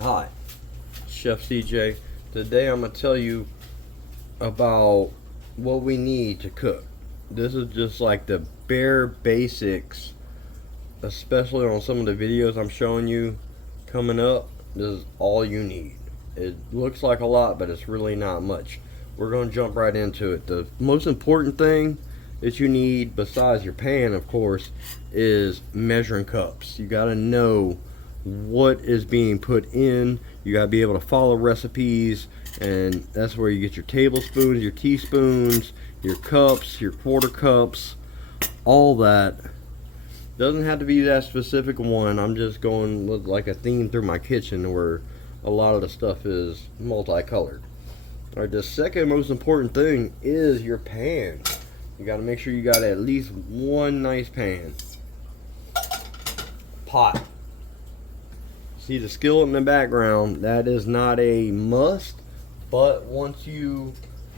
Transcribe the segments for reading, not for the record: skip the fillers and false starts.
Hi, Chef CJ. Today I'm going to tell you about what we need to cook. This is just like the bare basics, especially on some of the videos I'm showing you coming up. This is all you need. It looks like a lot, but it's really not much. We're going to jump right into it. The most important thing that you need, besides your pan, of course, is measuring cups. You got to know what is being put in. You got to be able to follow recipes, and that's where you get your tablespoons, your teaspoons, your cups, your quarter cups, all that. Doesn't have to be that specific one. I'm just going with like a theme through my kitchen where a lot of the stuff is multicolored. All right, the second most important thing is your pan. You got to make sure you got at least one nice pan. Pot. See the skillet in the background? That is not a must, but once you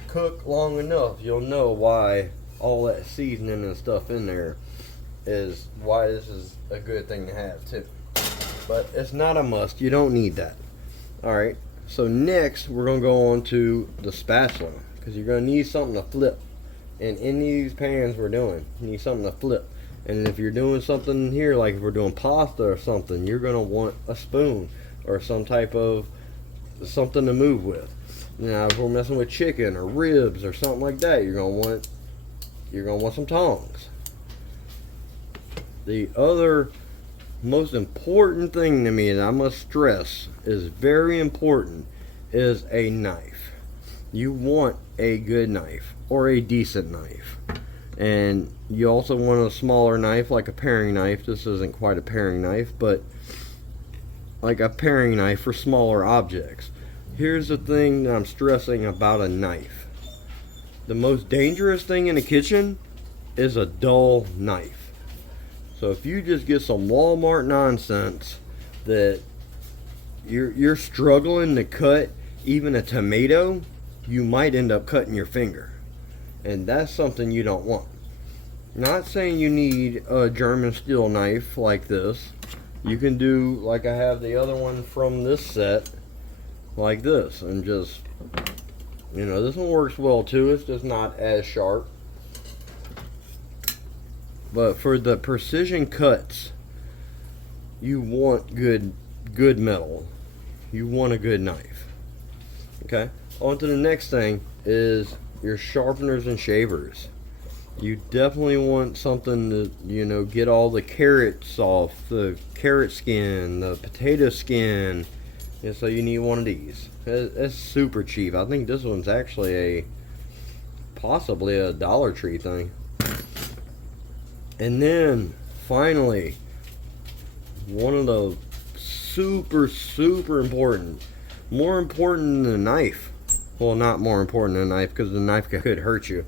cook long enough, you'll know why all that seasoning and stuff in there is why this is a good thing to have too. But it's not a must. You don't need that. Alright, so next we're going to go on to the spatula, because you're going to need something to flip. And in these pans we're doing, you need something to flip. And if you're doing something here, like if we're doing pasta or something, you're going to want a spoon or some type of something to move with. Now if we're messing with chicken or ribs or something like that, you're going to want some tongs. The other most important thing to me that I must stress is very important is a knife. You want a good knife or a decent knife. And you also want a smaller knife, like a paring knife. This isn't quite a paring knife, but like a paring knife for smaller objects. Here's the thing that I'm stressing about a knife. The most dangerous thing in the kitchen is a dull knife. So if you just get some Walmart nonsense that you're struggling to cut even a tomato, you might end up cutting your finger. And that's something you don't want. Not saying you need a German steel knife like this. You can do like I have the other one from this set, like this, and just, this one works well too. It's just not as sharp. But for the precision cuts, you want good metal. You want a good knife. Okay. On to the next thing is your sharpeners and shavers. You definitely want something to, get all the carrots off, the carrot skin, the potato skin. And so you need one of these. It's super cheap. I think this one's actually possibly a Dollar Tree thing. And then finally, one of the super important, more important than a knife. Well, not more important than a knife, because the knife could hurt you.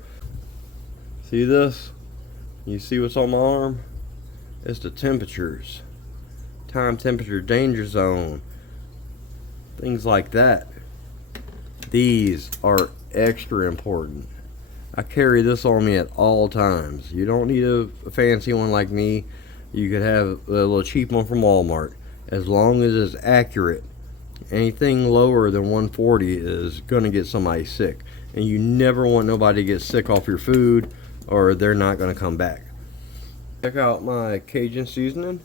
See this? You see what's on my arm? It's the temperatures. Time, temperature, danger zone. Things like that. These are extra important. I carry this on me at all times. You don't need a fancy one like me. You could have a little cheap one from Walmart. As long as it's accurate. Anything lower than 140 is going to get somebody sick. And you never want nobody to get sick off your food, or they're not going to come back. Check out my Cajun seasoning.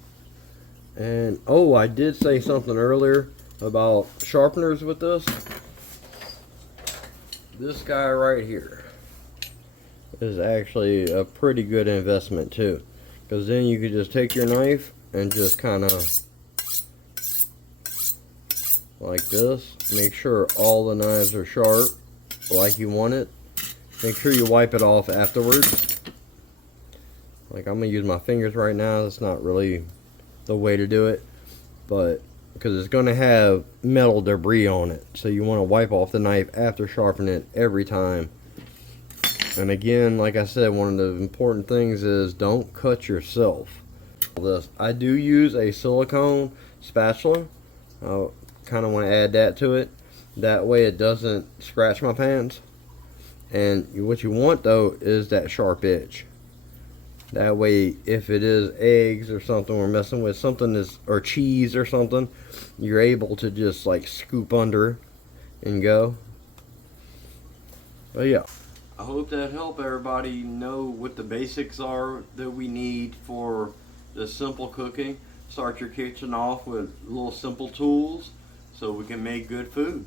And I did say something earlier about sharpeners with this. This guy right here is actually a pretty good investment too, because then you could just take your knife and just kind of like this. Make sure all the knives are sharp like you want it. Make sure you wipe it off afterwards. Like I'm gonna use my fingers right now. That's not really the way to do it, but because it's gonna have metal debris on it, so you want to wipe off the knife after sharpening it every time. And again, like I said, one of the important things is don't cut yourself. I do use a silicone spatula. I kind of want to add that to it. That way it doesn't scratch my pans. And what you want though is that sharp edge. That way, if it is eggs or something we're messing with, something is, or cheese or something, you're able to just like scoop under and go. But yeah, I hope that helped everybody know what the basics are that we need for the simple cooking. Start your kitchen off with little simple tools so we can make good food.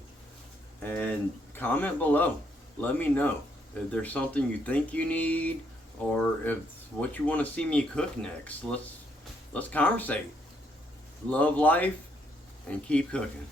And comment below. Let me know if there's something you think you need or if what you want to see me cook next. Let's conversate. Love life and keep cooking.